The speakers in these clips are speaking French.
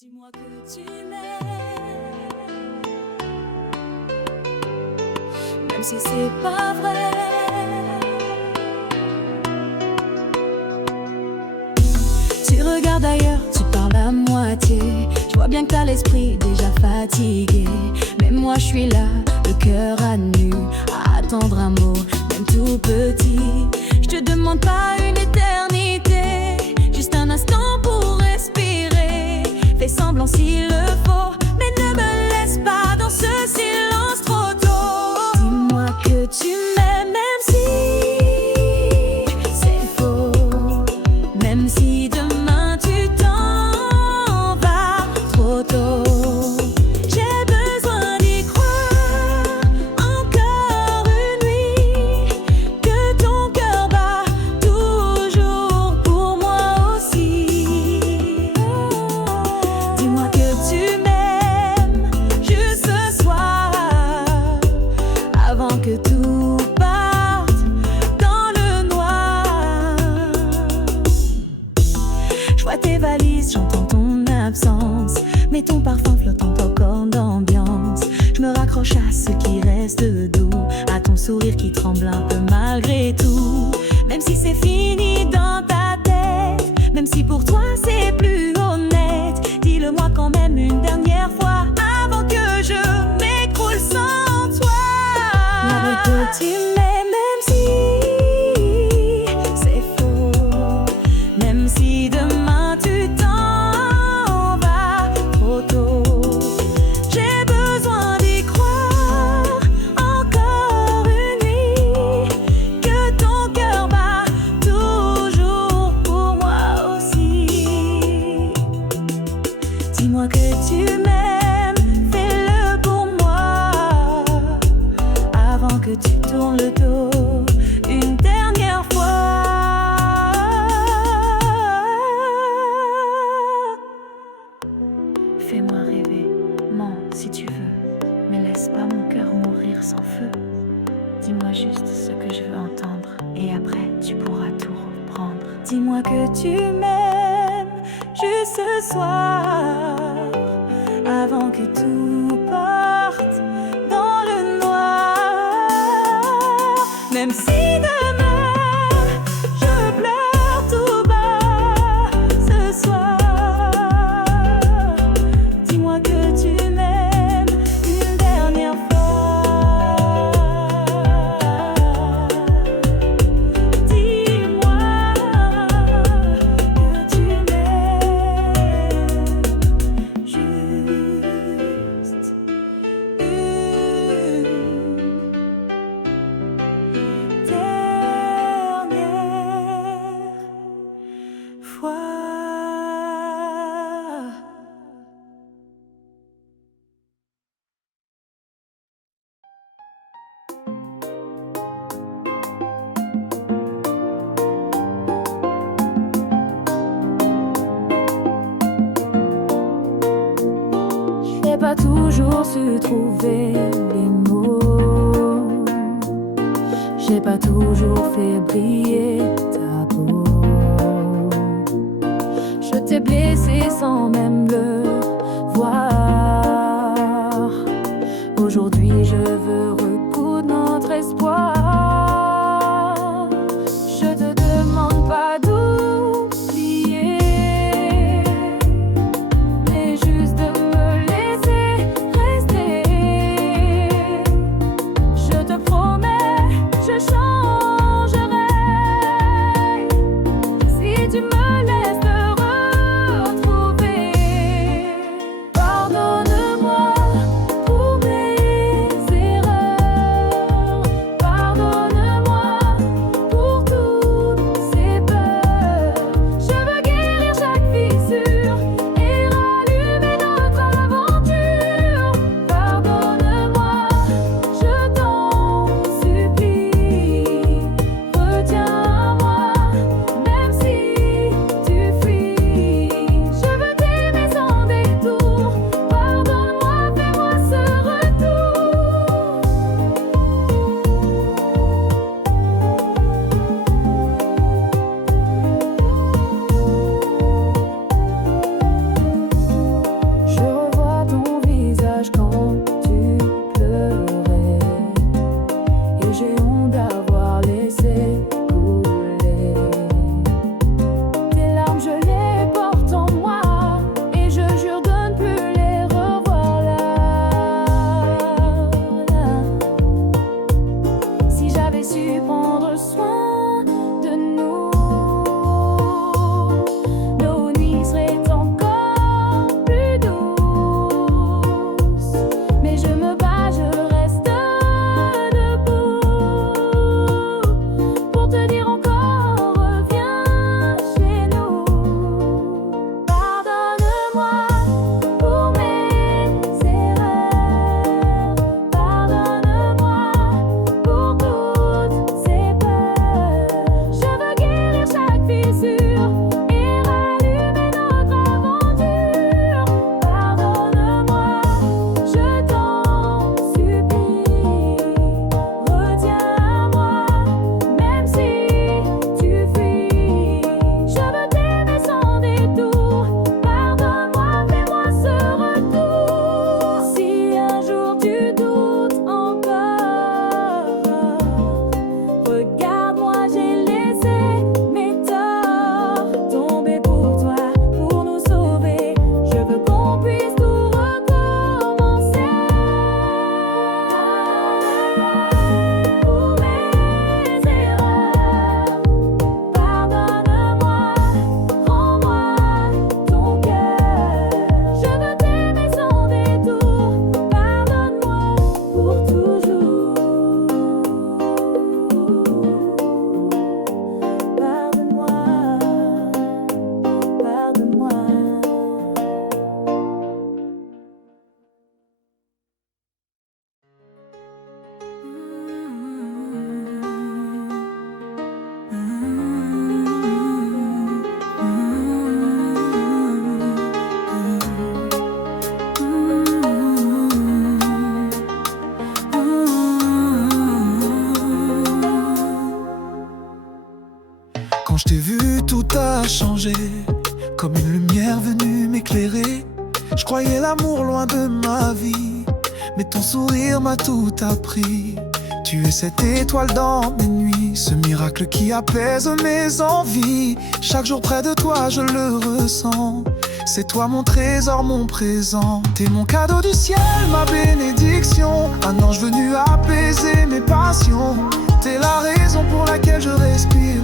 Dis-moi que tu m'aimes, même si c'est pas vrai. Tu regardes ailleurs, tu parles à moitié. Je vois bien que t'as l'esprit déjà fatigué. Mais moi je suis là, le cœur à nu, à attendre un mot, même tout petit. Je te demande pas une éternité, juste un instant pour respirer. Fais semblant s'il le faut, mais ne me laisse pas dans ce silence trop tôt. Dis-moi que tu m'aimes, même si c'est faux, même si demain tu t'en vas trop tôt. J'ai besoin d'y croire encore une nuit, que ton cœur bat toujours pour moi aussi. Dis-moi que tu m'aimes juste ce soir, avant que tout parte dans le noir. Je vois tes valises, j'entends ton absence, mais ton parfum flottant encore d'ambiance. Je me raccroche à ce qui reste doux, à ton sourire qui tremble un peu malgré tout. Même si c'est fini dans ta tête, même si pour toi c'est plus honnête, dis-le-moi quand même une dernière fois avant que je m'écroule sans toi. Dis-moi que tu m'aimes, même si c'est faux, même si demain tu t'en vas trop tôt. J'ai besoin d'y croire encore une nuit, que ton cœur bat toujours pour moi aussi. Dis-moi que tu m'aimes, fais-le pour moi, avant que tu tournes le dos une dernière fois. Fais-moi rêver, mens si tu veux, mais laisse pas mon cœur mourir sans feu. Dis-moi juste ce que je veux entendre, et après tu pourras tout reprendre. Dis-moi que tu m'aimes juste ce soir, avant que tout parte dans le noir. Même si demain je pleure tout bas ce soir, dis-moi que tu m'aimes une dernière fois. Dis-moi que tu m'aimes juste une dernière fois. J'ai pas toujours su trouver les mots, j'ai pas toujours fait briller ta peau. Je t'ai blessé sans même le voir. Aujourd'hui je veux recoudre notre espoir. Je te demande pas d'oublier, mais juste de me laisser rester. Je te promets, je changerai si tu me laisses te retrouver. Je croyais l'amour loin de ma vie, mais ton sourire m'a tout appris. Tu es cette étoile dans mes nuits, ce miracle qui apaise mes envies. Chaque jour près de toi je le ressens, c'est toi mon trésor, mon présent. T'es mon cadeau du ciel, ma bénédiction, un ange venu apaiser mes passions. T'es la raison pour laquelle je respire,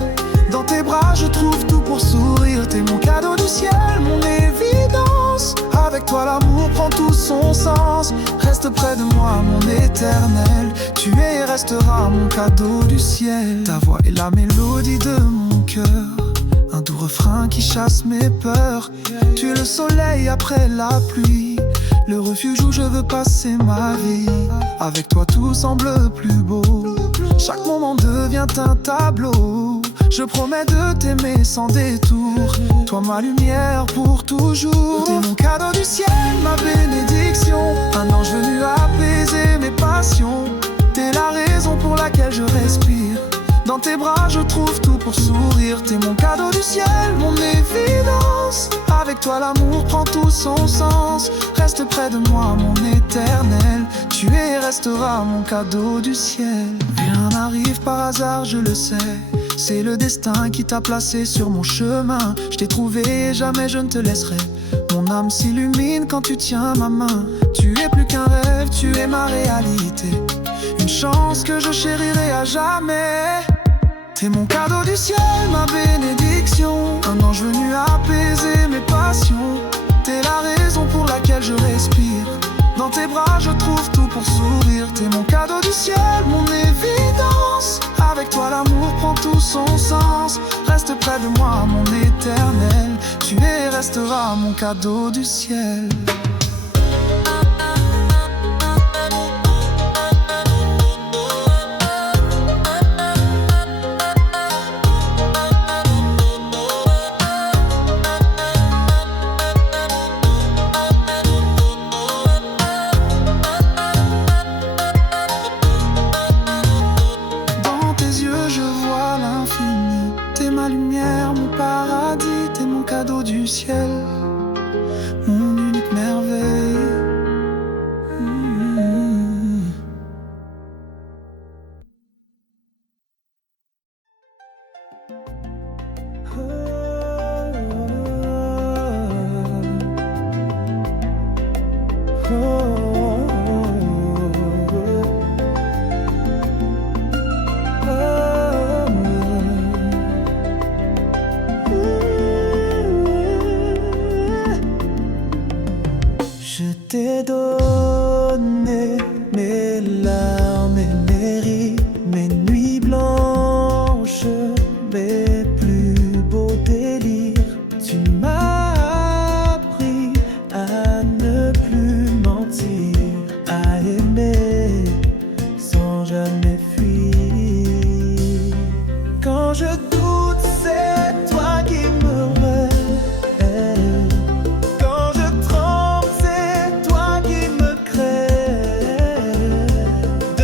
dans tes bras je trouve tout pour sourire. T'es mon cadeau du ciel, mon évidence, avec toi l'amour prend tout son sens. Reste près de moi mon éternel, tu es et resteras mon cadeau du ciel. Ta voix est la mélodie de mon cœur, un doux refrain qui chasse mes peurs. Tu es le soleil après la pluie, le refuge où je veux passer ma vie. Avec toi tout semble plus beau, chaque moment devient un tableau. Je promets de t'aimer sans détour, toi ma lumière pour toujours. T'es mon cadeau du ciel, ma bénédiction, un ange venu apaiser mes passions. T'es la raison pour laquelle je respire, dans tes bras je trouve tout pour sourire. T'es mon cadeau du ciel, mon évidence, avec toi l'amour prend tout son sens. Reste près de moi mon éternel, tu es et resteras mon cadeau du ciel. Rien n'arrive par hasard, je le sais, c'est le destin qui t'a placé sur mon chemin. Je t'ai trouvé et jamais je ne te laisserai, mon âme s'illumine quand tu tiens ma main. Tu es plus qu'un rêve, tu es ma réalité, une chance que je chérirai à jamais. T'es mon cadeau du ciel, ma bénédiction, un ange venu apaiser mes passions. T'es la raison pour laquelle je respire, dans tes bras je trouve tout pour sourire. T'es mon cadeau du ciel, mon évidence, avec toi l'amour prend tout son sens. Reste près de moi mon éternel, tu es et resteras mon cadeau du ciel. T'es ma lumière, mon paradis, t'es mon cadeau du ciel, mon unique merveille. Je t'ai donné mes larmes et mes rires, mes nuits blanches, mes plus beaux délires. Tu m'as appris à ne plus mentir, à aimer sans jamais fuir. Quand je doute, c'est toi qui me relèves. De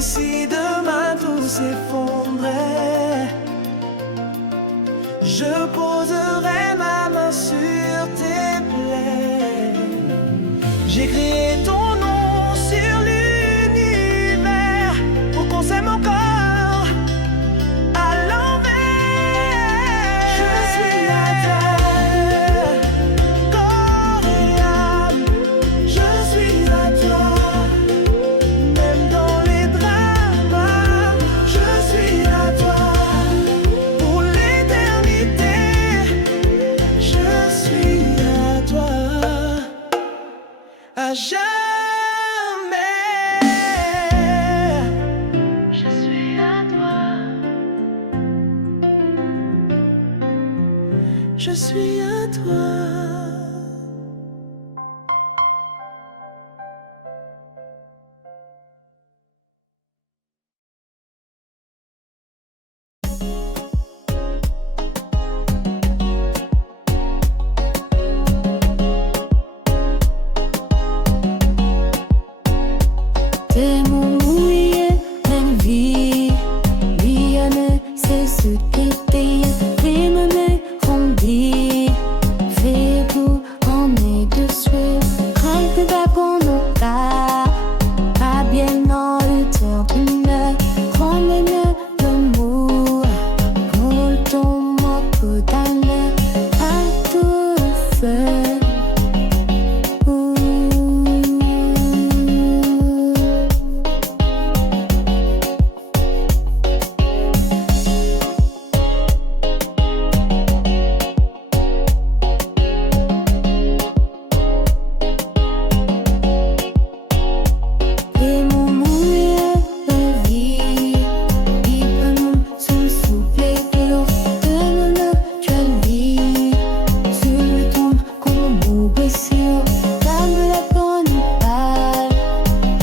Et si demain tout s'effondrait, je poserai ma main sur tes plaies. J'écrirai ton nom sur l'univers pour qu'on s'aime encore à l'envers. Je suis à terre, corps et âme. Je suis à toi, même dans les drames. Je suis à toi pour l'éternité. Je suis à toi à jamais. Je suis à toi. Je suis à toi. Tes mots mouillés, même vie, Vianney, c'est ce qu'il dit. Les menées fondies, fait tout en est dessus. Rêve d'abord nos cas, pas bien en hauteur d'une heure. Prends-le mieux le mot, pour ton mot pour d'année, à tout feu. Les mots mouillés de vie, ils peuvent sous souffler dur. De notre vie, sur le ton comme mot blessure. Calme la bonne balle,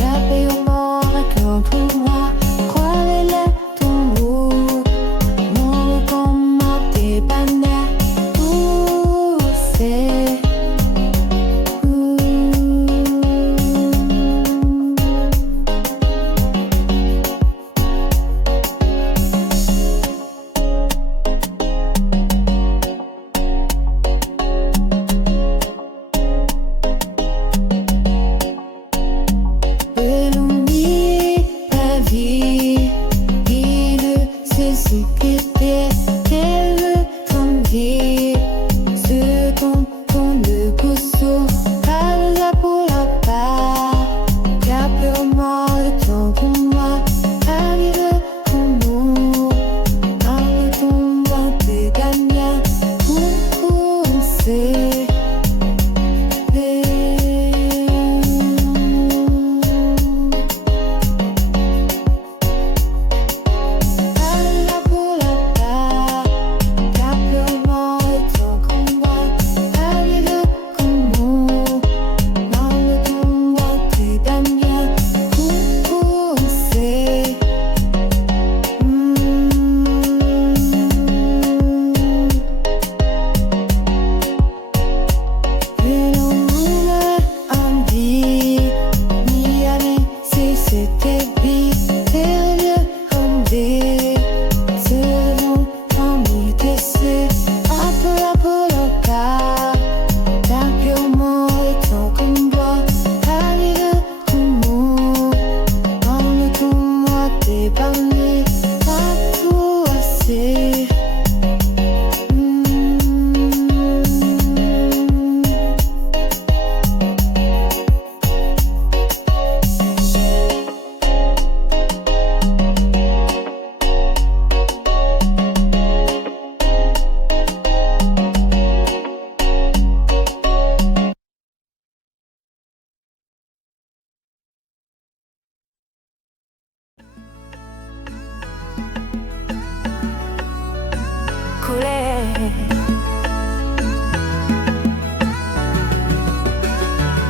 la paix au mort est un pour moi. Crois-le ton mot, mon comme à tes bannières. Où c'est? Belloni, la vie, il sait ce qu'il fait, qu'elle grandit, ce qu'on ne pousse, pas là pour la part, y'a purement le temps pour moi, arrive pour nous, dans le tombant des gagnants, pour pousser.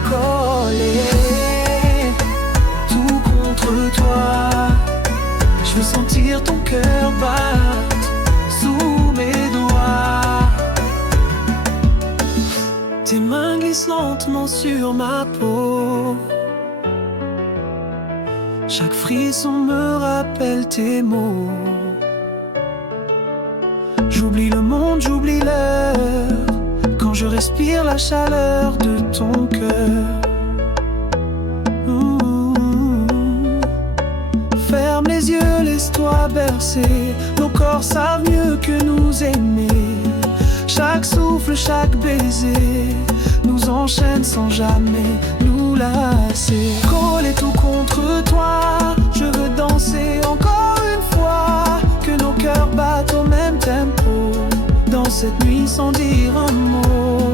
Collé, tout contre toi, je veux sentir ton cœur battre sous mes doigts. Tes mains glissent lentement sur ma peau, Chaque frisson me rappelle tes mots. J'oublie le monde, j'oublie l'heure, quand je respire la chaleur de ton cœur. Ferme les yeux, laisse-toi bercer. Nos corps savent mieux que nous aimer. Chaque souffle, chaque baiser nous enchaîne sans jamais nous lasser. Collé tout contre toi, je veux danser encore une fois. Que nos cœurs battent au même tempo, dans cette nuit sans dire un mot.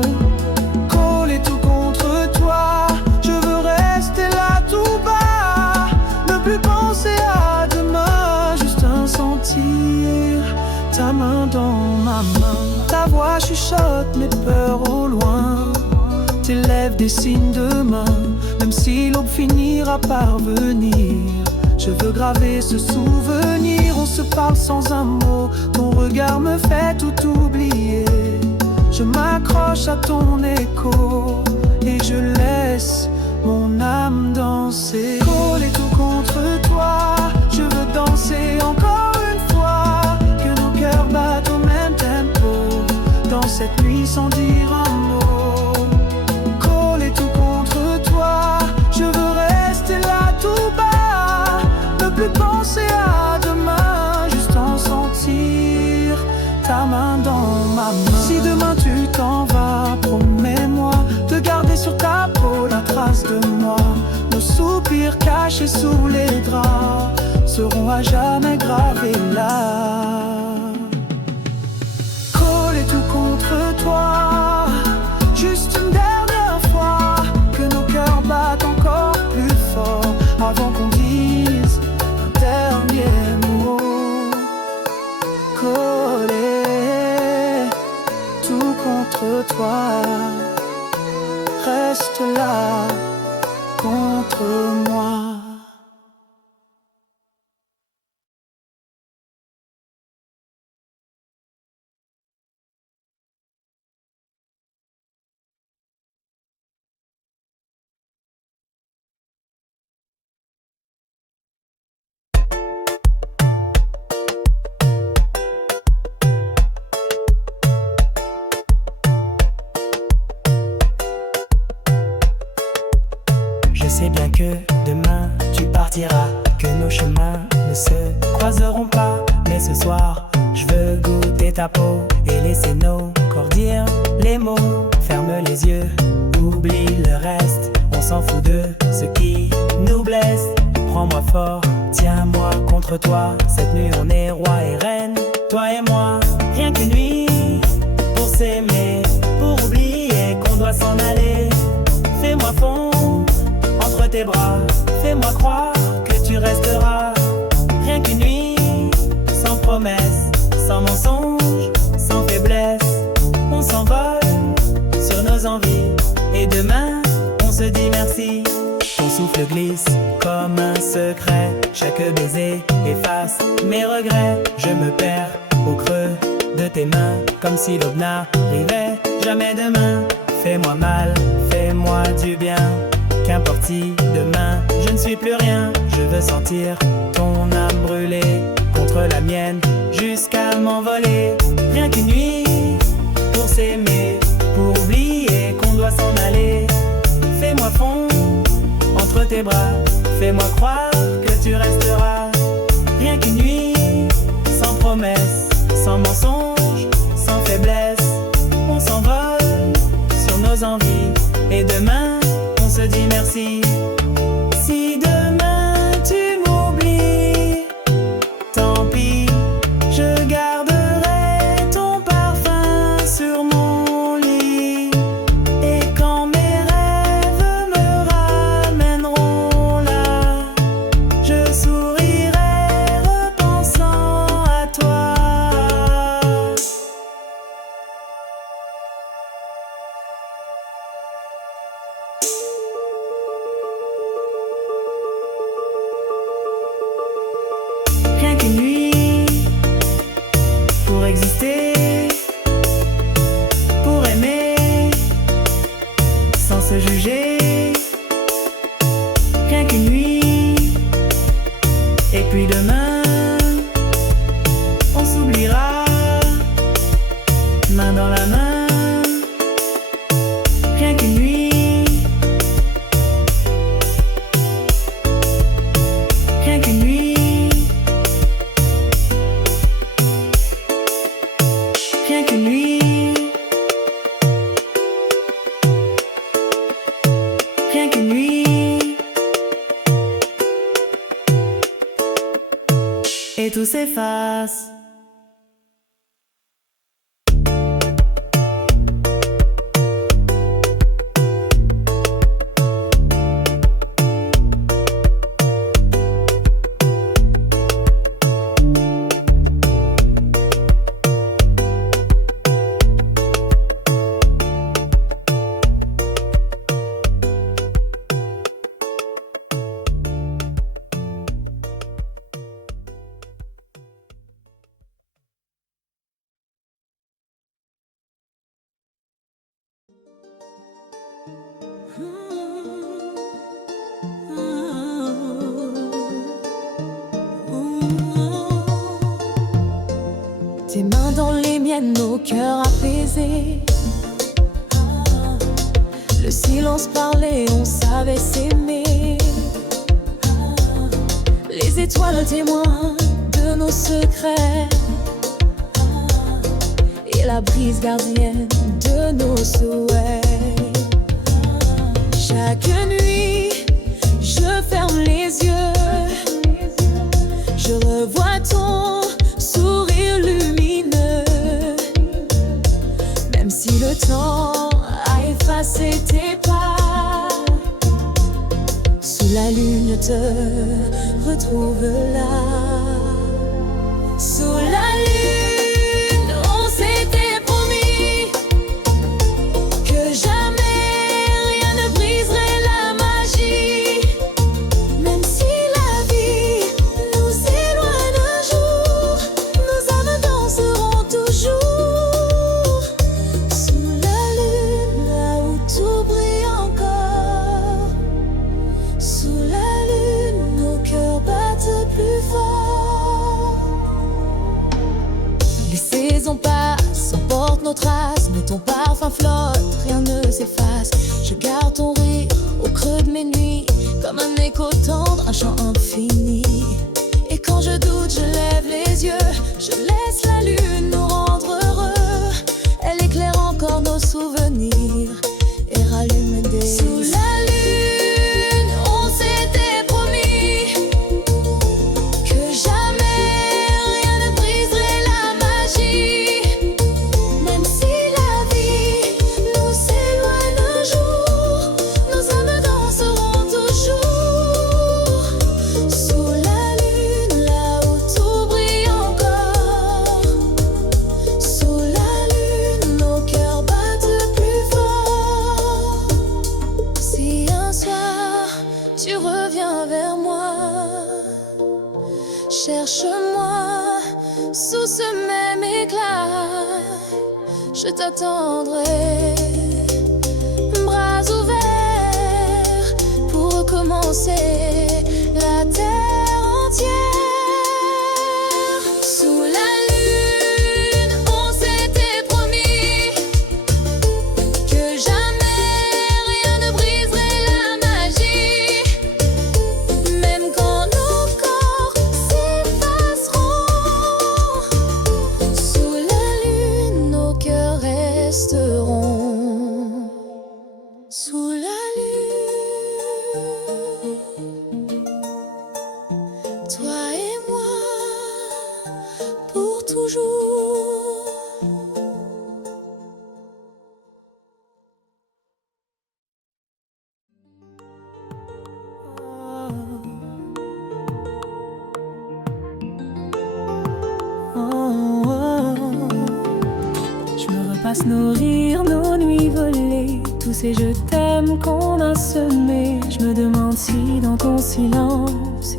Collé tout contre toi, je veux rester là tout bas. Ne plus penser à demain, juste un sentir ta main dans ma main. Ta voix chuchote mes peurs au loin. Tes lèvres dessinent demain, même si l'aube finira par venir. Je veux graver ce souvenir, on se parle sans un mot. Ton regard me fait tout oublier. Je m'accroche à ton écho et je laisse mon âme danser. Collé tout contre toi, je veux danser encore une fois. Que nos cœurs battent au même tempo, dans cette nuit sans dire un mot. Collé tout contre toi, je veux rester là tout bas. Ne plus penser à demain, juste en sentir ta main dans ma main. Si demain tu t'en vas, promets-moi de garder sur ta peau la trace de moi. Nos soupirs cachés sous les draps seront à jamais gravés là. Collé tout contre toi, juste une dernière fois. Que nos cœurs battent encore plus fort avant qu'on dise un dernier mot. Collé tout contre toi, reste là contre moi. Je sais bien que demain tu partiras, que nos chemins ne se croiseront pas. Mais ce soir, je veux goûter ta peau et laisser nos corps dire les mots. Ferme les yeux, oublie le reste. On s'en fout de ce qui nous blesse. Prends-moi fort, tiens-moi contre toi. Cette nuit on est roi et reine, toi et moi. Rien qu'une nuit pour s'aimer, pour oublier qu'on doit s'en aller. Fais-moi fondre entre tes bras, fais-moi croire que tu resteras. Rien qu'une nuit, sans promesse, sans mensonge, sans faiblesse. On s'envole sur nos envies et demain, on se dit merci. Ton souffle glisse comme un secret, chaque baiser efface mes regrets. Je me perds au creux de tes mains, comme si l'aube n'arrivait jamais demain. Fais-moi mal, fais-moi du bien, qu'importe si demain je ne suis plus rien. Je veux sentir ton âme brûler contre la mienne jusqu'à m'envoler. Rien qu'une nuit pour s'aimer, pour oublier qu'on doit s'en aller. Fais-moi fondre entre tes bras, fais-moi croire que tu resteras. Rien qu'une nuit sans promesse, sans mensonge, sans faiblesse. On s'envole sur nos envies et demain on se dit merci. Si demain tu m'oublies, tant pis, je garderai ton parfum sur mon lit. Et quand mes rêves me ramèneront là, je sourirai repensant à toi. puis demain, on s'oubliera, main dans la main, rien qu'une nuit, rien qu'une nuit, rien qu'une nuit, rien qu'une nuit, et tout s'efface. Tes mains dans les miennes, nos cœurs apaisés. Le silence parlait, on savait s'aimer. Les étoiles témoins de nos secrets. Et la brise gardienne de nos souhaits. Chaque nuit, je ferme les yeux. Je revois ton sourire lumineux. Même si le temps a effacé tes pas, sous la lune je te retrouve là. Sous la lune, on s'était promis que jamais rien ne briserait la magie. Même si la vie nous éloigne un jour, nos âmes danseront toujours. Sous la lune, là où tout brille encore. Sous la lune, nos cœurs battent plus fort. Les saisons passent, emportent nos traces, mais ton parfum flotte, rien ne s'efface. Je garde ton rire au creux de mes nuits, comme un écho tendre, un chant infini. Et quand je doute, je lève les yeux, je laisse la lune nous rendre heureux. Elle éclaire encore nos souvenirs et rallume des... Sous la lune, on s'était promis que jamais rien ne briserait la magie. Même si la vie nous éloigne un jour, nos âmes danseront toujours. Sous la lune, là où tout brille encore. Sous la lune, nos cœurs battent plus fort. Si un soir tu reviens vers moi, cherche-moi sous ce même éclat. Je t'attendrai, bras ouverts, pour recommencer la terre entière. Sous la lune, on s'était promis que jamais rien ne briserait la magie. Même quand nos corps s'effaceront, sous la lune, nos cœurs resteront. Sous la lune, toi et moi, pour toujours. Je me repasse nos rires, nos nuits volées, tous ces je t'aime qu'on a semés. Je me demande si dans ton silence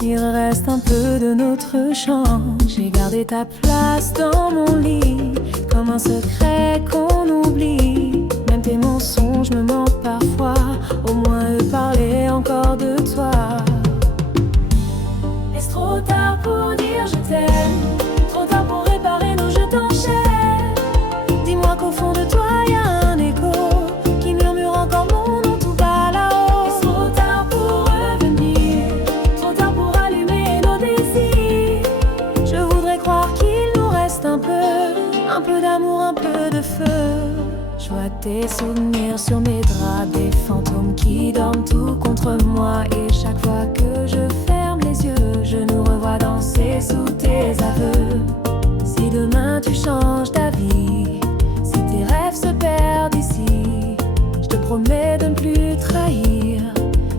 il reste un peu de notre chant. J'ai gardé ta place dans mon lit, comme un secret qu'on oublie. Même tes mensonges me mentent parfois, au moins eux parler encore de toi. Est-ce trop tard pour t'aime. Trop tard pour réparer nos jeux d'enchères. Dis-moi qu'au fond de toi y a un écho qui murmure encore mon nom tout bas là-haut. Est-ce trop tard pour revenir? Trop tard pour allumer nos désirs. Je voudrais croire qu'il nous reste un peu d'amour, un peu de feu. Je vois tes souvenirs sur mes draps, des fantômes qui dorment tout contre moi. Et chaque fois que je ferme les yeux, je nous revois danser sous tes aveux. Si demain tu changes d'avis, si tes rêves se perdent ici, je te promets de ne plus trahir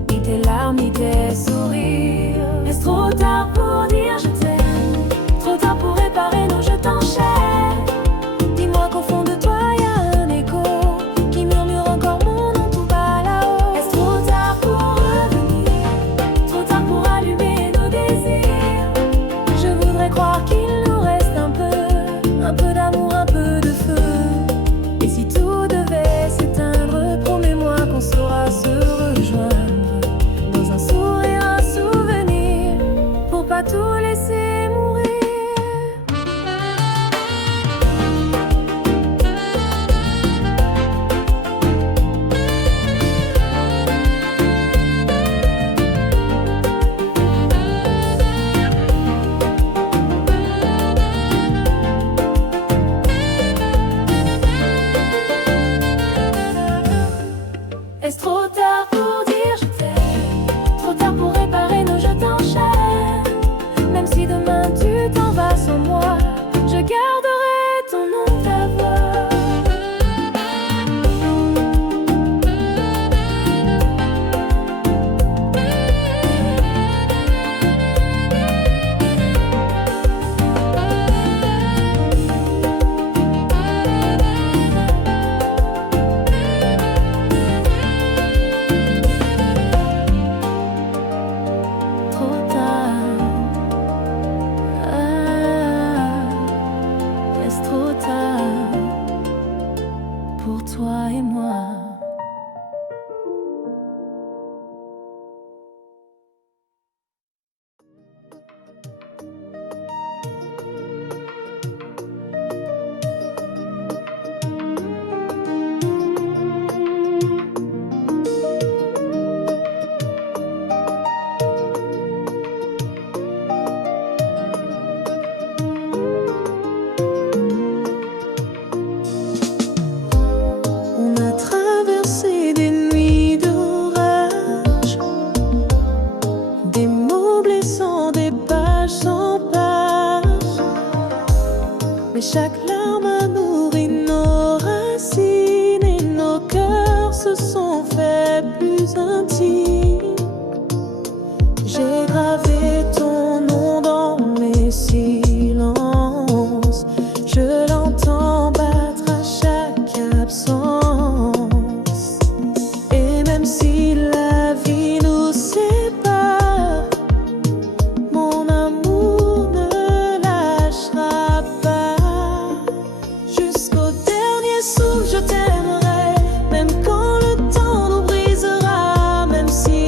ni tes larmes ni tes sourires. Est-ce trop tard pour dire je t'aime? Trop tard pour réparer nos jeux d'enchères. Dis-moi qu'au fond de toi y a un écho qui murmure encore mon nom tout bas là-haut. Est-ce trop tard pour revenir? Trop tard pour allumer nos désirs. Je voudrais croire qu'il nous reste un peu d'amour, un peu de feu. Et si tout devait s'éteindre, promets-moi qu'on saura se rejoindre dans un sourire, un souvenir, pour pas tout laisser mourir. Est-ce trop tard pour dire je t'aime? Trop tard pour réparer nos jeux d'enchères. Même si demain tu t'en vas sans moi, je garderai ton nom, ta voix. Trop tard, est-ce trop tard pour toi et moi? On a traversé des nuits d'orage, des mots blessants, des pages sans page. Mais chaque larme a nourri nos racines et nos cœurs se sont faits plus intimes. J'ai gravé ton nom dans mes silences. Je l'entends battre à chaque absence. Et même si la vie nous sépare, mon amour ne lâchera pas. Jusqu'au dernier souffle, je t'aimerai, même quand le temps nous brisera. Même si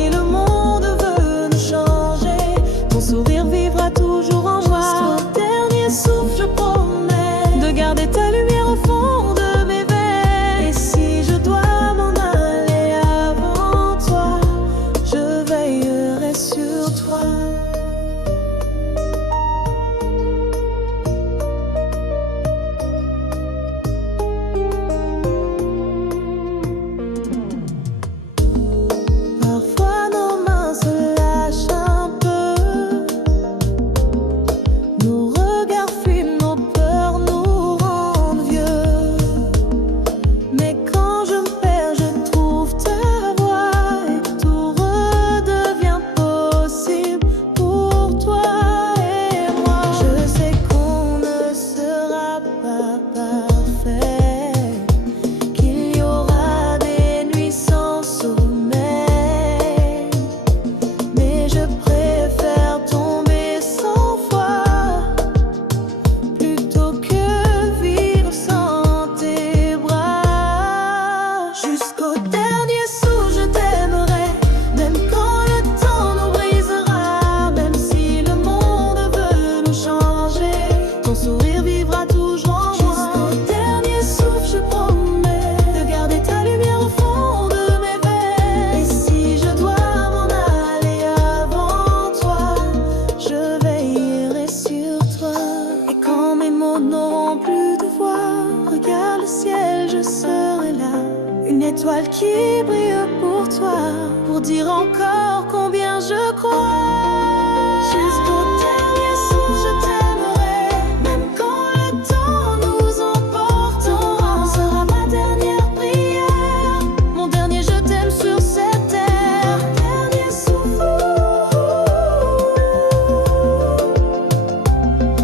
étoile qui brille pour toi, pour dire encore combien je crois. Jusqu'au dernier souffle, je t'aimerai, même quand le temps nous emportera. Sera ma dernière prière, mon dernier je t'aime sur cette terre. Dernier souffle,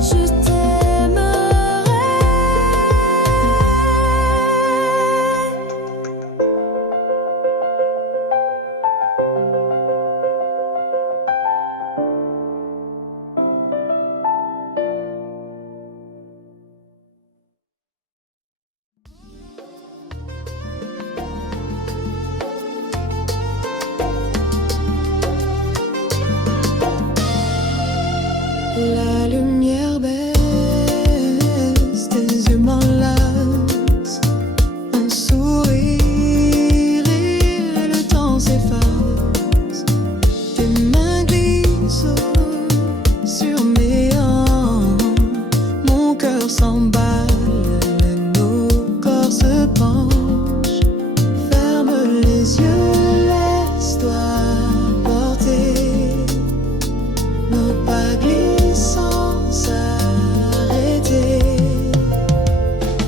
je t'aimerai. La lumière baisse, tes yeux m'enlacent, un sourire et le temps s'efface. Tes mains glissent sur mes hanches, mon cœur s'emballe, nos corps se penchent. Ferme les yeux, laisse-toi porter, nos pas glissent sans s'arrêter.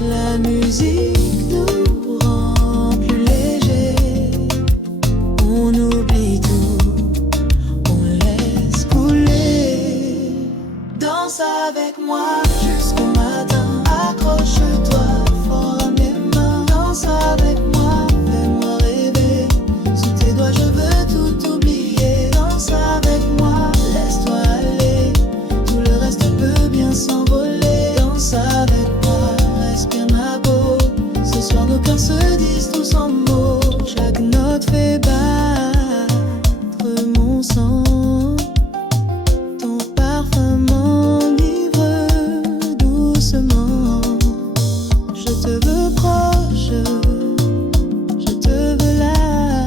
La musique nous rend plus légers, on oublie tout, on laisse couler. Danse avec moi jusqu'au matin, accroche-toi fort à mes mains. Danse avec moi, fais-moi rêver, sous tes doigts je veux tout oublier. Danse avec moi, laisse-toi aller, tout le reste peut bien s'envoler. Danse avec moi, respire ma peau, ce soir nos cœurs se disent tous en mots. Chaque note fait battre mon sang, ton parfum m'enivre doucement. Je te veux proche, je te veux là,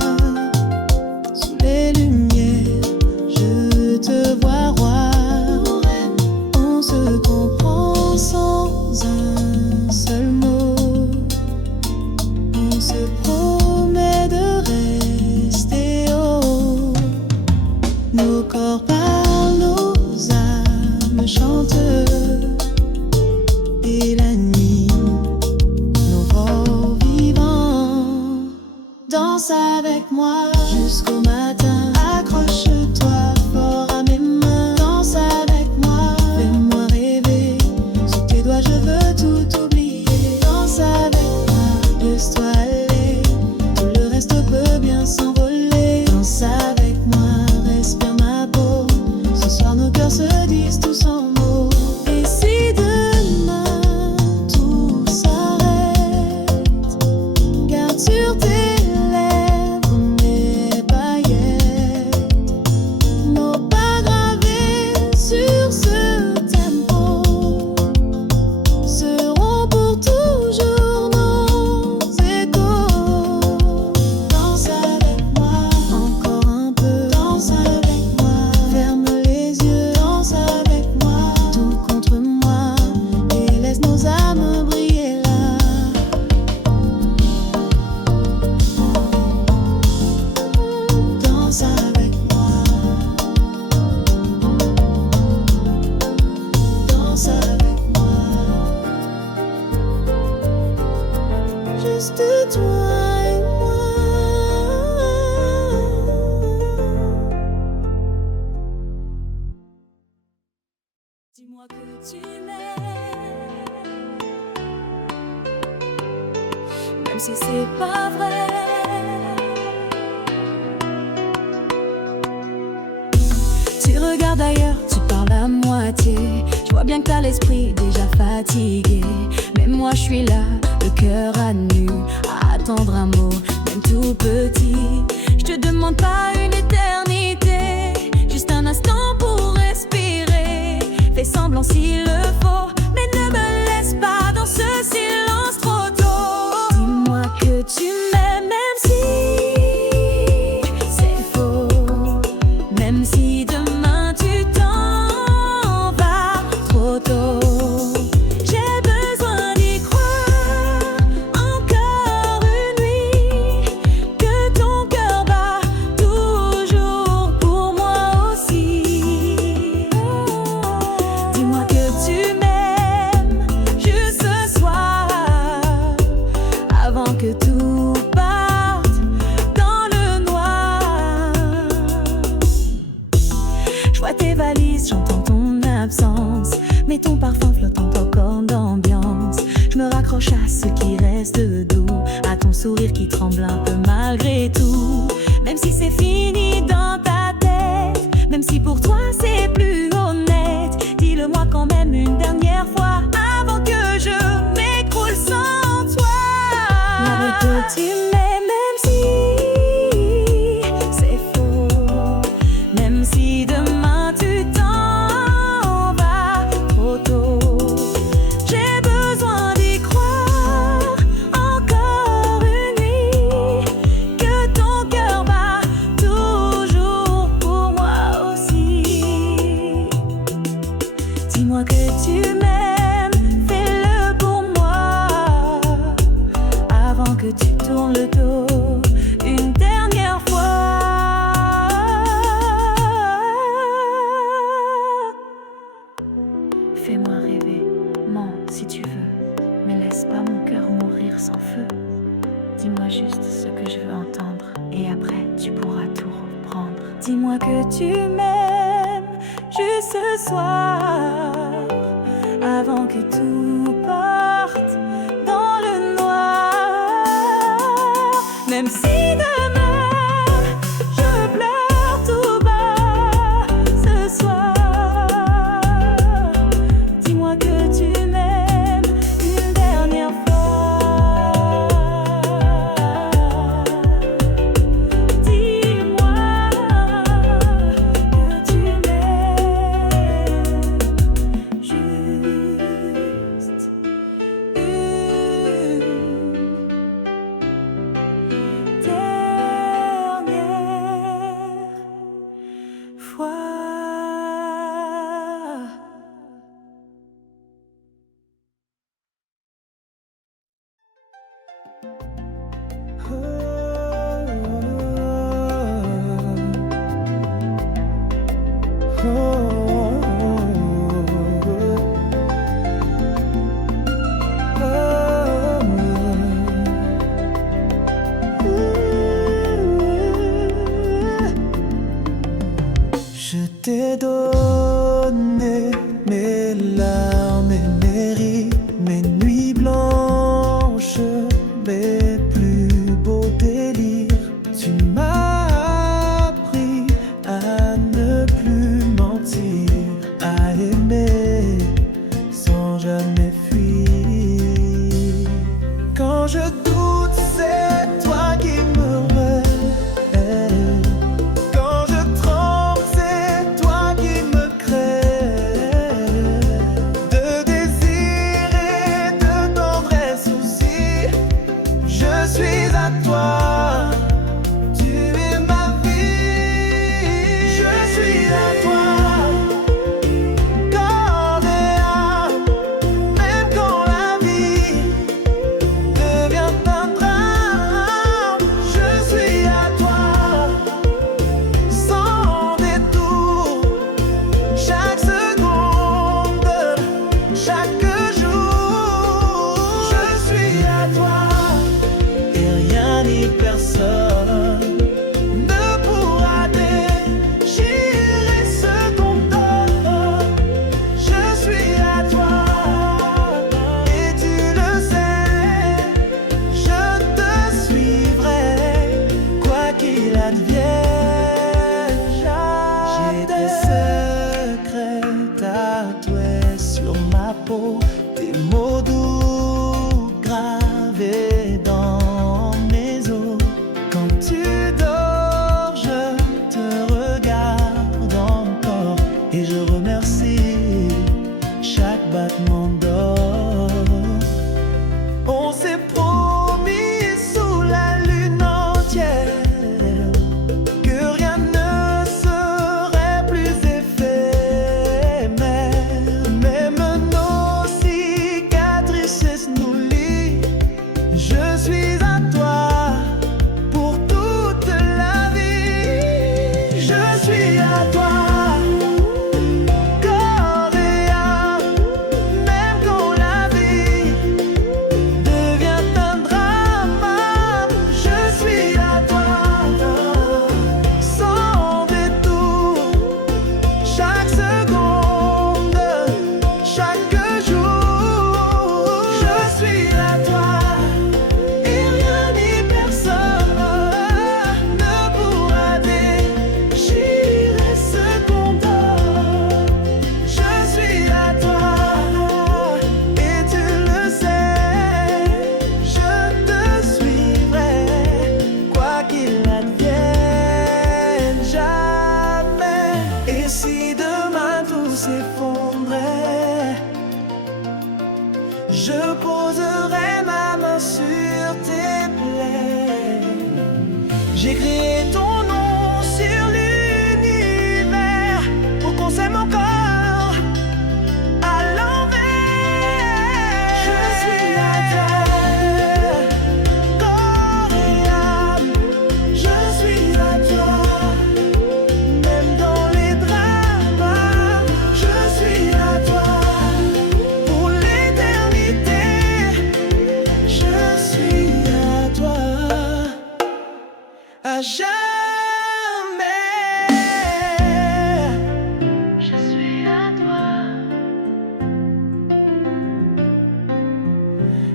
sous les lumières, je te vois roi. On se comprend sans un seul mot, on se promet de rester haut. Nos corps parlent, nos âmes chantent, et la nuit nous rend vivants. Danse avec moi jusqu'au matin, accroche-toi fort à mes mains. Danse avec moi, fais-moi rêver, sous tes doigts je veux tout oublier. Danse avec moi, laisse-toi aller, tout le reste peut bien s'envoler. Danse avec moi, respire ma peau, ce soir nos cœurs se disent tous en mots. Et si demain tout s'arrête, garde sur tes lèvres mes paillettes, nos pas gravés sur ce tempo seront pour toujours nos échos. Danse avec moi, encore un peu. Danse avec moi, ferme les yeux. Danse avec moi, tout contre moi, et laisse nos âmes briller là. Danse avec moi, danse avec moi, juste toi et moi. Dis-moi que tu m'aimes, même si c'est pas vrai. Tu regardes ailleurs, tu parles à moitié. Je vois bien que t'as l'esprit déjà fatigué, mais moi je suis là, le cœur à nu, à attendre un mot, même tout petit. Je te demande pas une éternité, juste un instant pour respirer. Fais semblant s'il le faut, mais ne me laisse pas dans ce silence trop tôt. Dis-moi que tu m'aimes, même si c'est faux, même si demain tu t'en vas trop tôt. J'ai besoin d'y croire encore une nuit, qui tremble un peu malgré tout. Même si c'est fini dans ta tête, même si pour toi c'est plus honnête, dis-le-moi quand même une dernière fois avant que je m'écroule sans toi. Moi que tu m'aimes même si c'est faux, même si demain tu t'en vas trop tôt. J'ai besoin d'y croire encore une nuit, que ton cœur bat toujours pour moi aussi. Dis-moi que tu m'aimes, fais-le pour moi, avant que tu tournes le dos une dernière fois. Fais-moi rêver, mens si tu veux, mais laisse pas mon cœur mourir sans feu. Dis-moi juste ce que je veux entendre, et après tu pourras tout reprendre. Dis-moi que tu m'aimes juste ce soir, avant que tout parte dans le noir. Même si demain je pleure tout bas ce soir, dis-moi que tu m'aimes une dernière fois. Dis-moi que tu m'aimes juste reviendrai. Je poserai ma main sur tes plaies. J'écrirai ton nom sur l'univers pour qu'on s'aime encore à l'envers. Je suis à terre, corps et âme. Je suis à toi, même dans les drames. Je suis à toi pour l'éternité. Je suis à toi à jamais. Je suis à toi.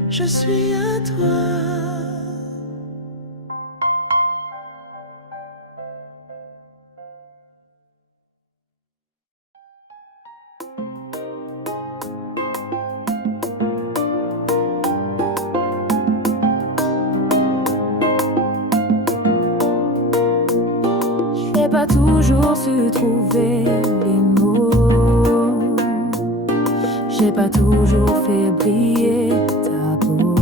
Je suis à toi. J'ai pas toujours su trouver les mots. J'ai pas toujours fait briller ta peau.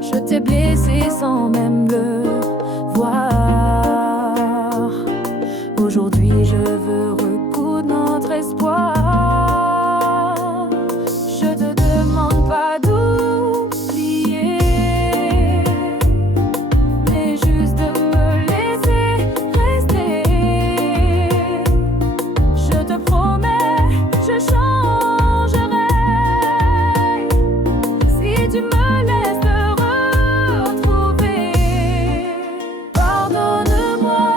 Je t'ai blessé sans même le voir. Aujourd'hui je veux recoudre notre espoir. Je te demande pas d'oublier, mais juste de me laisser rester. Je te promets, je changerai si tu me laisses te retrouver. Pardonne-moi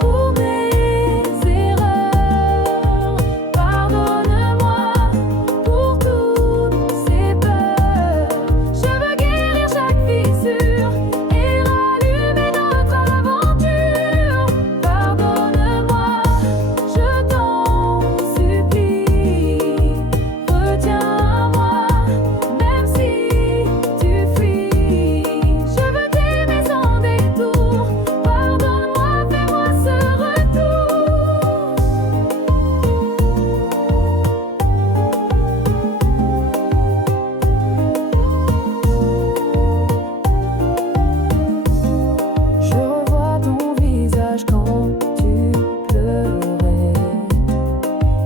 pour mes erreurs. Pardonne-moi pour toutes ces peurs. Je veux guérir chaque fissure et rallumer notre aventure. Pardonne-moi, je t'en supplie. Retiens-moi, même si tu fuis. Je veux t'aimer sans détour. Pardonne-moi, fais-moi ce retour. Je revois ton visage quand tu pleurais,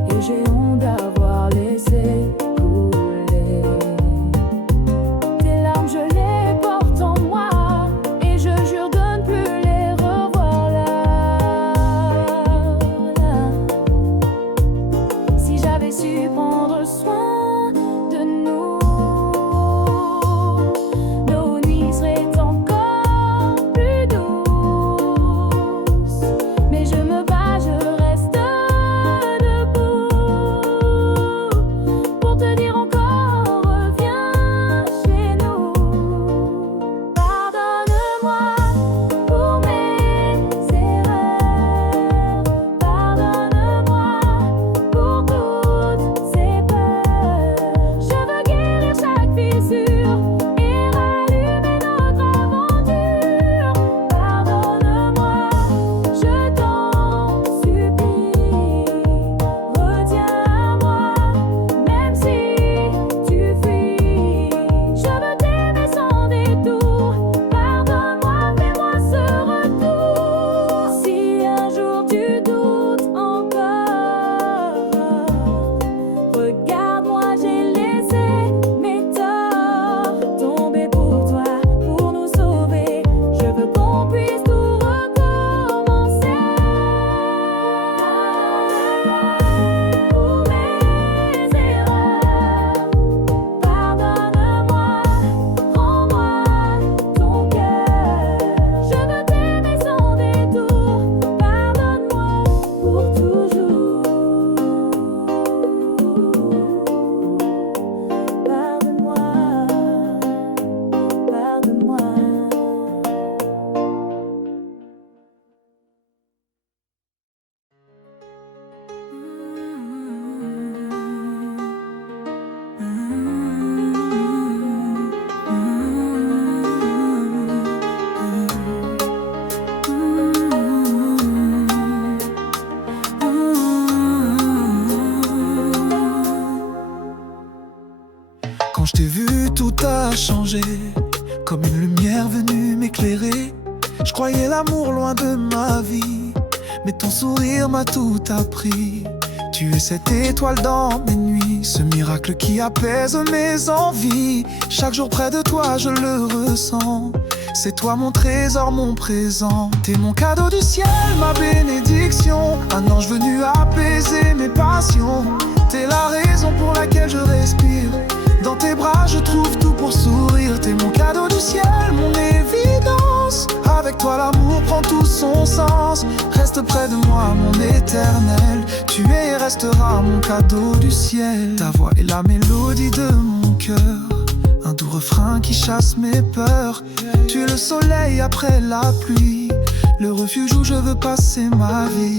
et j'ai honte d'avoir laissé couler. Tes larmes, je les porte en moi, et je jure de ne plus les revoir là. Si j'avais su prendre soin de nous, nos nuits seraient encore plus douces. Mais je me bats, je reste debout pour te dire encore, reviens chez nous. Pardonne-moi pour mes erreurs. Pardonne-moi pour toutes ces peurs. a changé, comme une lumière venue m'éclairer. Je croyais l'amour loin de ma vie, mais ton sourire m'a tout appris. Tu es cette étoile dans mes nuits, ce miracle qui apaise mes envies. Chaque jour près de toi je le ressens, c'est toi mon trésor, mon présent. T'es mon cadeau du ciel, ma bénédiction, un ange venu apaiser mes passions. T'es la raison pour laquelle je respire, dans tes bras je trouve tout pour sourire. T'es mon cadeau du ciel, mon évidence, avec toi l'amour prend tout son sens. Reste près de moi mon éternel, tu es et resteras mon cadeau du ciel. Ta voix est la mélodie de mon cœur, un doux refrain qui chasse mes peurs. Tu es le soleil après la pluie, le refuge où je veux passer ma vie.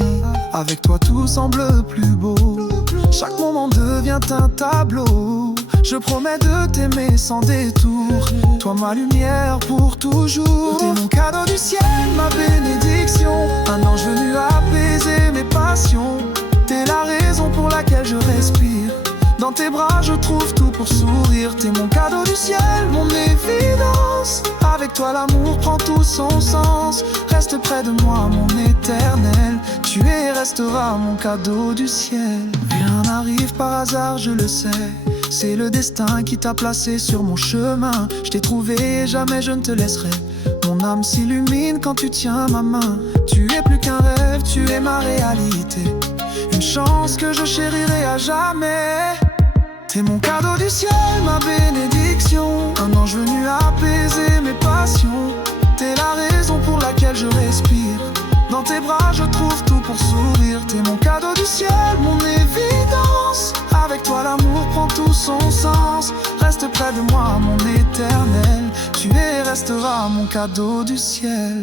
Avec toi tout semble plus beau, chaque moment devient un tableau. Je promets de t'aimer sans détour, toi ma lumière pour toujours. T'es mon cadeau du ciel, ma bénédiction, un ange venu apaiser mes passions. T'es la raison pour laquelle je respire, dans tes bras je trouve tout pour sourire. T'es mon cadeau du ciel, mon évidence, avec toi l'amour prend tout son sens. Reste près de moi mon éternel, tu es et resteras mon cadeau du ciel. Rien n'arrive par hasard, je le sais, c'est le destin qui t'a placé sur mon chemin. Je t'ai trouvé et jamais je ne te laisserai. Mon âme s'illumine quand tu tiens ma main. Tu es plus qu'un rêve, tu es ma réalité, une chance que je chérirai à jamais. T'es mon cadeau du ciel, ma bénédiction, un ange venu apaiser mes passions. T'es la raison pour laquelle je respire, dans tes bras je trouve tout pour sourire. T'es mon cadeau du ciel, mon évidence, avec toi l'amour prend tout son sens. Reste près de moi mon éternel, tu es et resteras mon cadeau du ciel.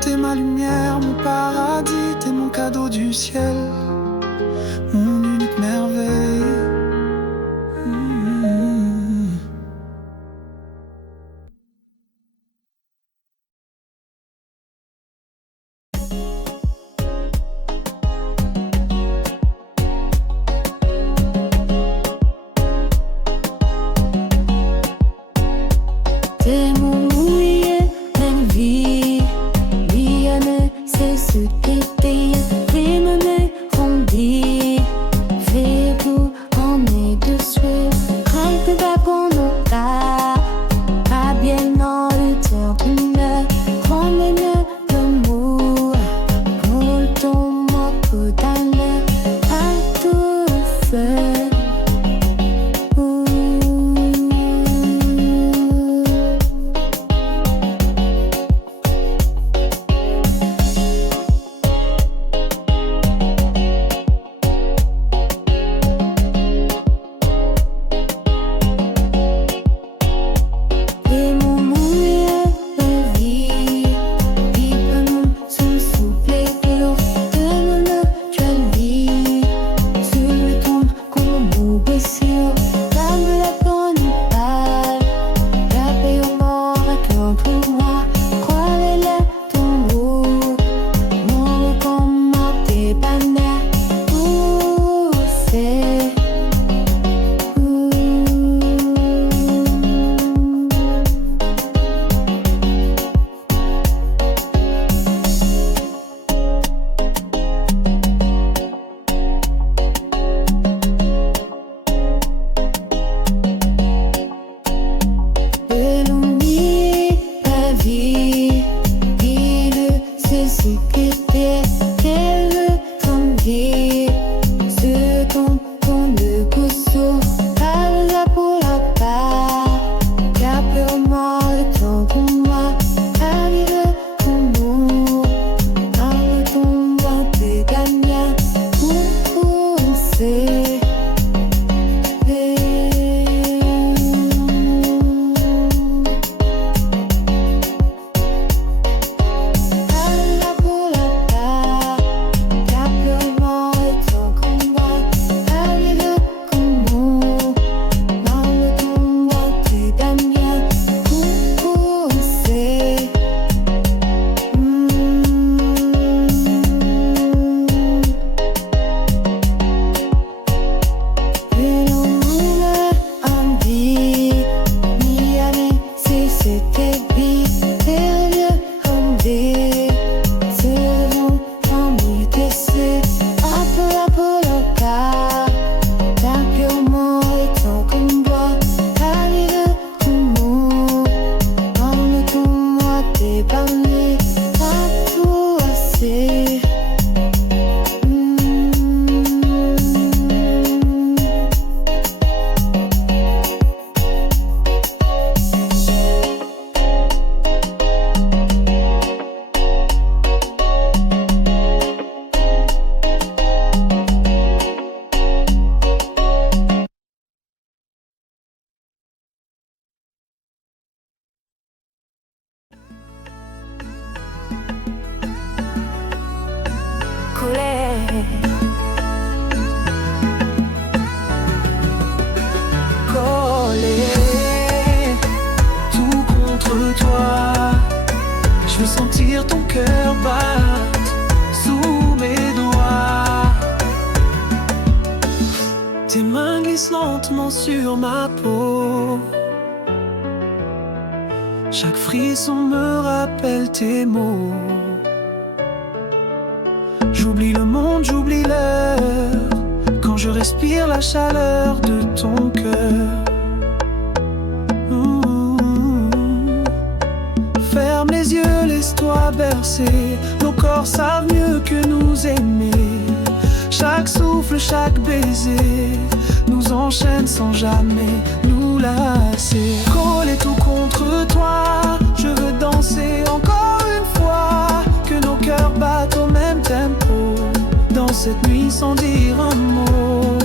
T'es ma lumière, mon paradis, t'es mon cadeau du ciel, mon unique merveille. T'es mon mouillé, même vie. C'est ce qui pille, fait mener, fondi, fait tout en est dessus. Reste pas pour nous pas bien dans le temps d'une grand mieux de mou. Pour ton mot pour t'amener à tout feu. Je veux sentir ton cœur battre sous mes doigts. Tes mains glissent lentement sur ma peau. Chaque frisson me rappelle tes mots. J'oublie le monde, j'oublie l'heure, quand je respire la chaleur de ton cœur. Ferme les yeux, laisse-toi bercer. Nos corps savent mieux que nous aimer. Chaque souffle, chaque baiser nous enchaîne sans jamais nous lasser. Collé tout contre toi, je veux danser encore une fois. Que nos cœurs battent au même tempo, dans cette nuit sans dire un mot.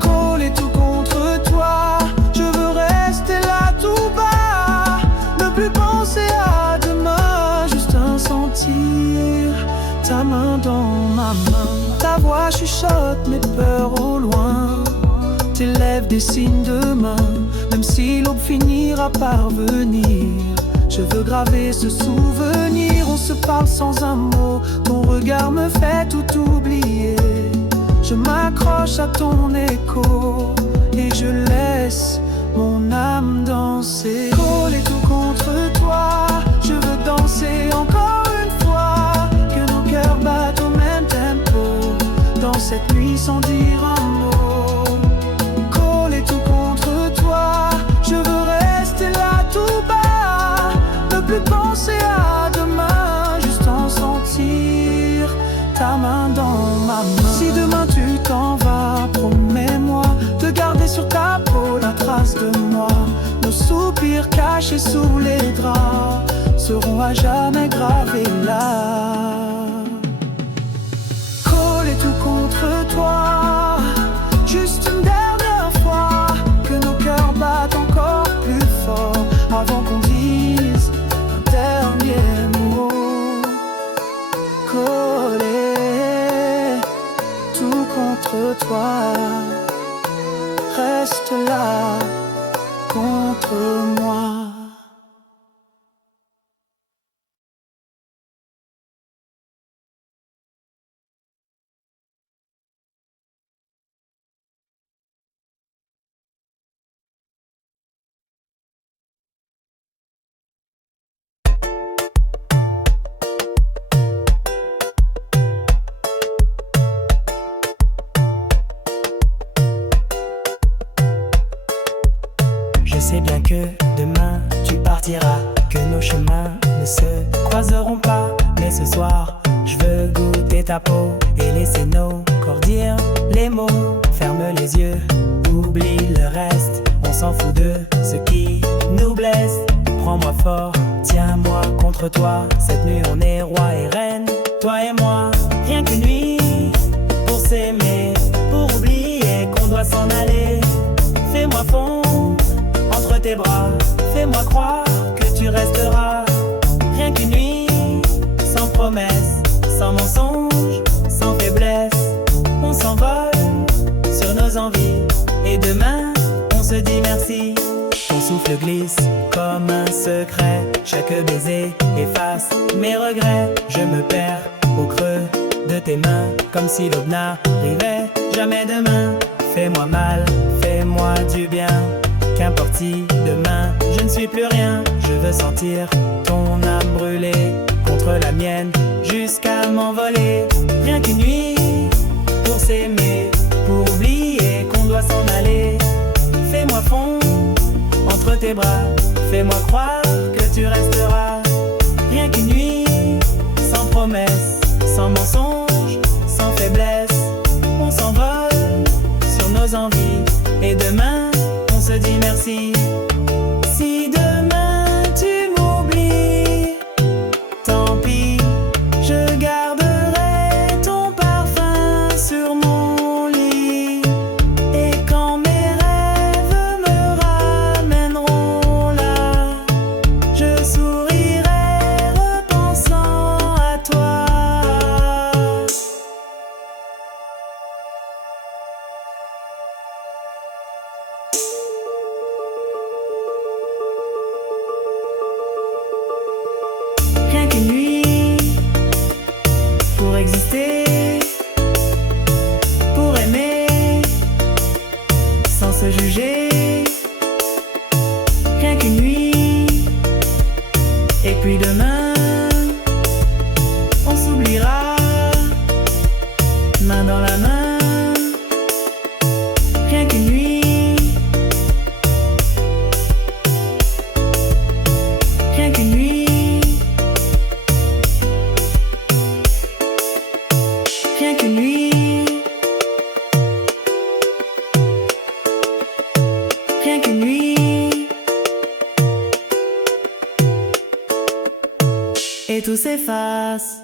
Collé tout contre toi, je veux rester là tout bas. Ne plus penser à demain, juste un sentir ta main dans ma main. Ta voix chuchote mes peurs au loin. Tes lèvres dessinent demain, même si l'aube finira par venir. Je veux graver ce souvenir, on se parle sans un mot. Ton regard me fait tout oublier. Je m'accroche à ton écho et je laisse mon âme danser. Collé tout contre toi, je veux danser encore une fois. Que nos cœurs battent au même tempo, dans cette nuit sans dire un mot. Collé tout contre toi, je veux rester là tout bas. Ne plus penser à demain, juste en sentir ta main dans ma main. Si demain tu t'en vas, promets-moi de garder sur ta peau la trace de moi. Nos soupirs cachés sous les draps seront à jamais gravés là. Collé tout contre toi, juste une dernière fois. Que nos cœurs battent encore plus fort avant qu'on dise un dernier mot. Collé tout contre toi, reste là contre moi. Je sais bien que demain tu partiras, que nos chemins ne se croiseront pas. Mais ce soir, je veux goûter ta peau et laisser nos corps dire les mots. Ferme les yeux, oublie le reste. On s'en fout de ce qui nous blesse. Prends-moi fort, tiens-moi contre toi. Cette nuit on est roi et reine, toi et moi. Rien qu'une nuit pour s'aimer, pour oublier qu'on doit s'en aller. Fais-moi fondre entre tes bras, fais-moi croire que tu resteras. Rien qu'une nuit, sans promesse, sans mensonge, sans faiblesse. On s'envole sur nos envies et demain, on se dit merci. Ton souffle glisse comme un secret. Chaque baiser efface mes regrets. Je me perds au creux de tes mains, comme si l'aube n'arrivait jamais demain. Fais-moi mal, fais-moi du bien. Qu'importe si demain je ne suis plus rien. Je veux sentir ton âme brûler contre la mienne jusqu'à m'envoler. Rien qu'une nuit pour s'aimer, pour oublier qu'on doit s'en aller. Fais-moi fondre entre tes bras, fais-moi croire que tu resteras. Rien qu'une nuit, sans promesse, sans mensonge, sans faiblesse. On s'envole sur nos envies et demain on se dit merci. Si demain tu m'oublies, tant pis, je garderai ton parfum sur mon lit. Et quand mes rêves me ramèneront là, je sourirai repensant à toi. puis demain, on s'oubliera, main dans la main, rien qu'une nuit, rien qu'une nuit, rien qu'une nuit, rien qu'une nuit, et tout s'efface.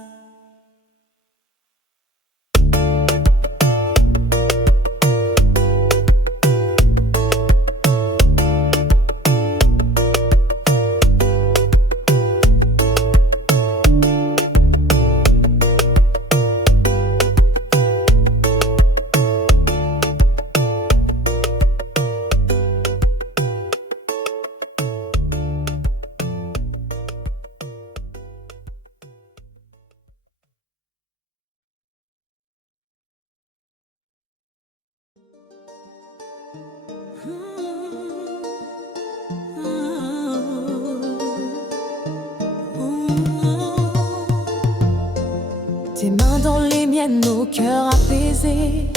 Tes mains dans les miennes, nos cœurs apaisés.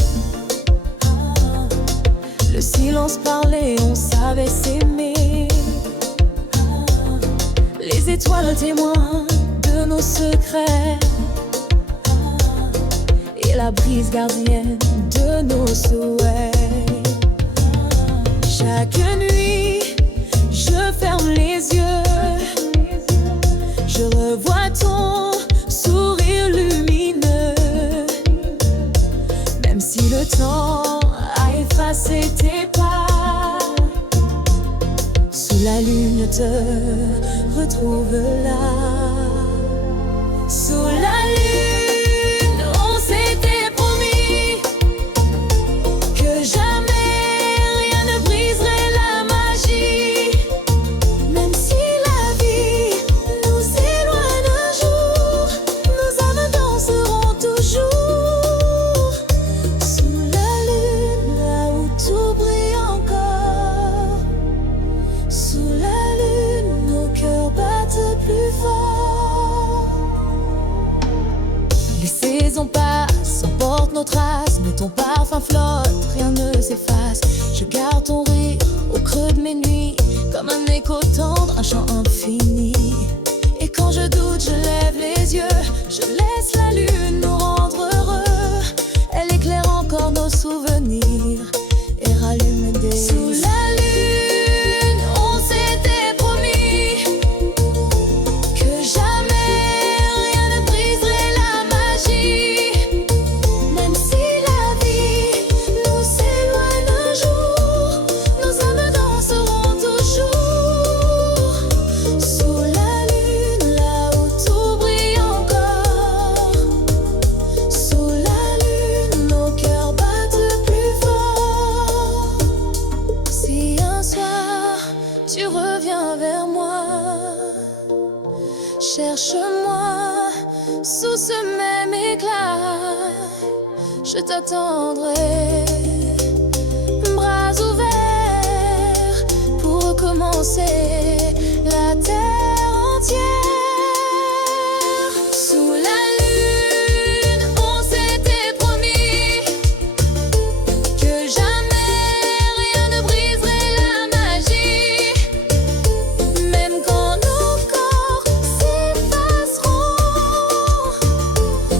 Le silence parlait, on savait s'aimer. Les étoiles témoins de nos secrets. Et la brise gardienne de nos souhaits. Chaque nuit, je ferme les yeux. Je revois ton sourire lumineux. Même si le temps a effacé tes pas, sous la lune te retrouve là. Sous la lune, on s'était promis que jamais rien ne briserait la magie. Même si la vie nous éloigne un jour, nos âmes danseront toujours. Sous la lune, là où tout brille encore. Sous la lune, nos cœurs battent plus fort. Les saisons passent, emportent nos traces, mais ton parfum flotte, rien ne s'efface. Je garde ton rire au creux de mes nuits, comme un écho tendre, un chant infini. Et quand je doute, je lève les yeux, je laisse la lune nous rendre heureux. Elle éclaire encore nos souvenirs et rallume des... Sous la lune, on s'était promis que jamais rien ne briserait la magie. Même si la vie nous éloigne un jour, nos âmes danseront toujours. Sous la lune, là où tout brille encore. Sous la lune, nos cœurs battent plus fort. Si un soir tu reviens vers moi, cherche-moi sous ce même éclat. Je t'attendrai, bras ouverts, pour recommencer la terre entière. Sous la lune, on s'était promis que jamais rien ne briserait la magie. Même quand nos corps s'effaceront,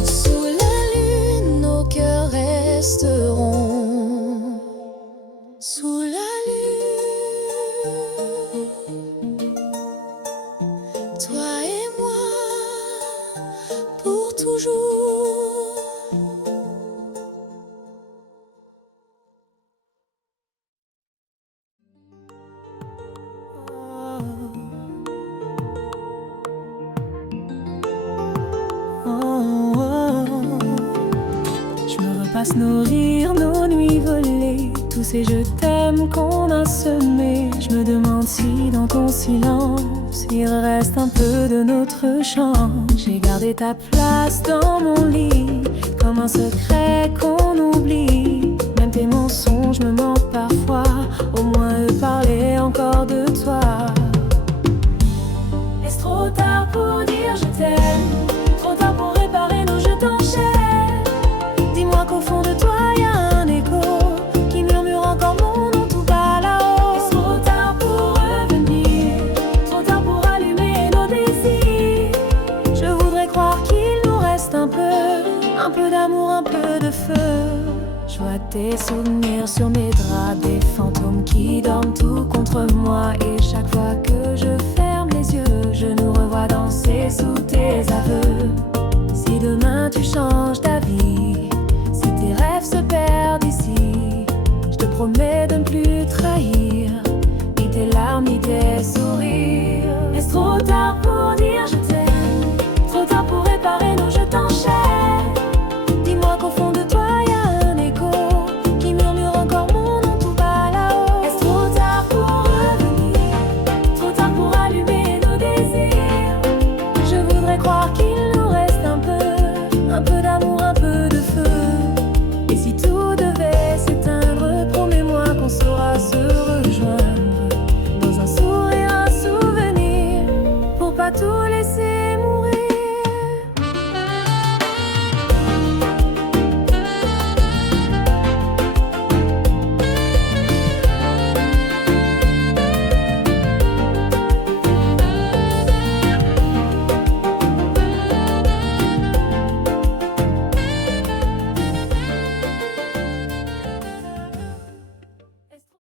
sous la lune, nos cœurs resteront. Sous la lune, toi et moi, pour toujours. Je me repasse nos rires, nos nuits volées, tous ces je t'aime qu'on a semés. Je me demande si dans ton silence il reste un peu de notre chant. J'ai gardé ta place dans mon lit, comme un secret qu'on oublie. Même tes mensonges me mentent parfois, au moins eux parler encore de toi. Est-ce trop tard pour dire je t'aime, trop tard pour réparer nos jeux d'enchères. Dis-moi qu'au fond de toi y a un écho qui murmure encore mon nom tout bas là-haut. Est-ce trop tard pour revenir, trop tard pour allumer nos désirs? Je voudrais croire qu'il nous reste un peu d'amour, un peu de feu. Je vois tes souvenirs sur mes draps, des fantômes qui dorment tout contre moi. Et chaque fois que je ferme les yeux, je nous revois danser sous tes aveux. Si demain tu changes d'avis, si tes rêves se perdent ici, je te promets de ne plus trahir ni tes larmes ni tes sourires. Est-ce trop tard pour dire je t'aime, trop tard pour réparer nos jeux d'enchères? Dis-moi qu'au fond de toi y a un écho qui murmure encore mon nom tout bas là-haut. Est-ce trop tard pour revenir, trop tard pour allumer nos désirs? Je voudrais croire qu'il nous reste un peu d'amour, un peu de feu. Et si tout devait s'éteindre, promets-moi qu'on saura se rejoindre dans un sourire, un souvenir, pour pas tout